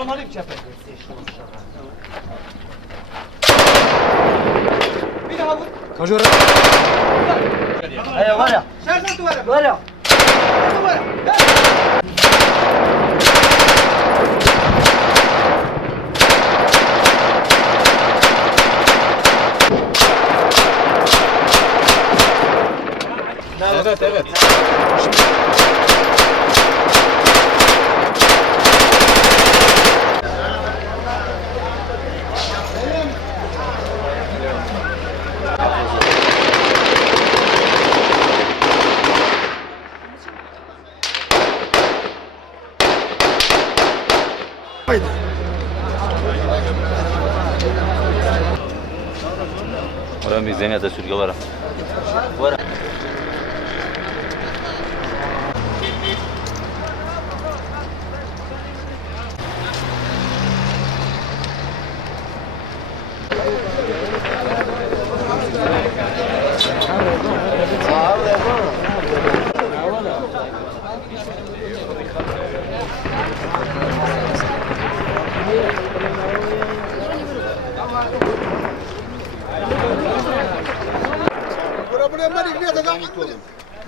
Aramayı bir çapar. Bir daha vur. Kajora. Hayır var ya. Şersen duvara. Var ya. Duvara. Evet evet. Oraya mizaniyete sürüyorlar. Var.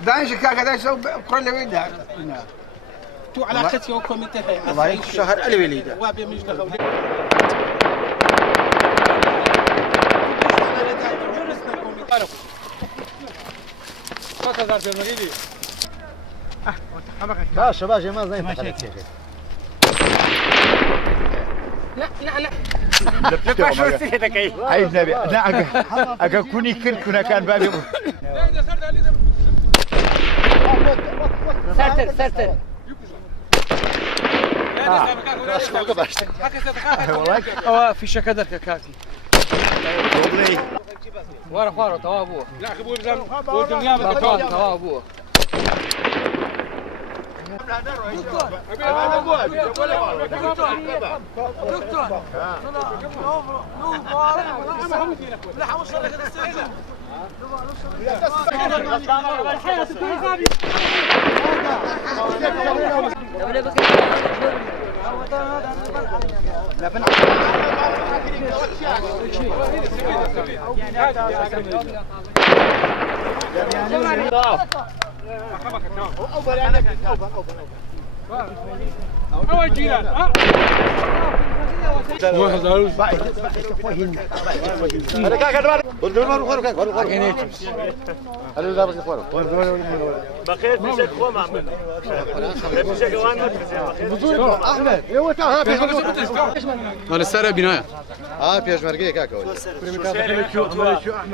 دانش كذا شو كل ويدا تو علاقتي وكوميتي هي والله شهر الوليده وابي مش دخل باشا باشا ما زين لا لا لا عايز نبي لا اجا كوني كنا كان بابي Sertir. والله في شكدر كاكي Vara faro tava bu. لا خبور زم والدنيا Tava tava bu. اول جيران بخير في شك خو معمل في شك وان أنا سارة بناية. بيشمرقيه كاكا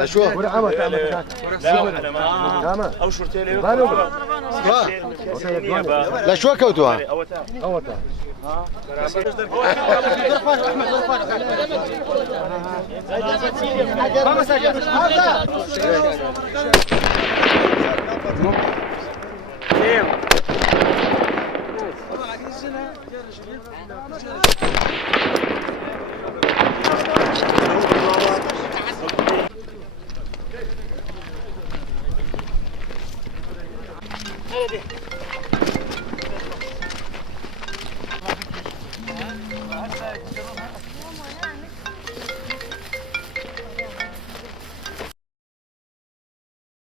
شو او شرطيلي لا شو كوتوها هذه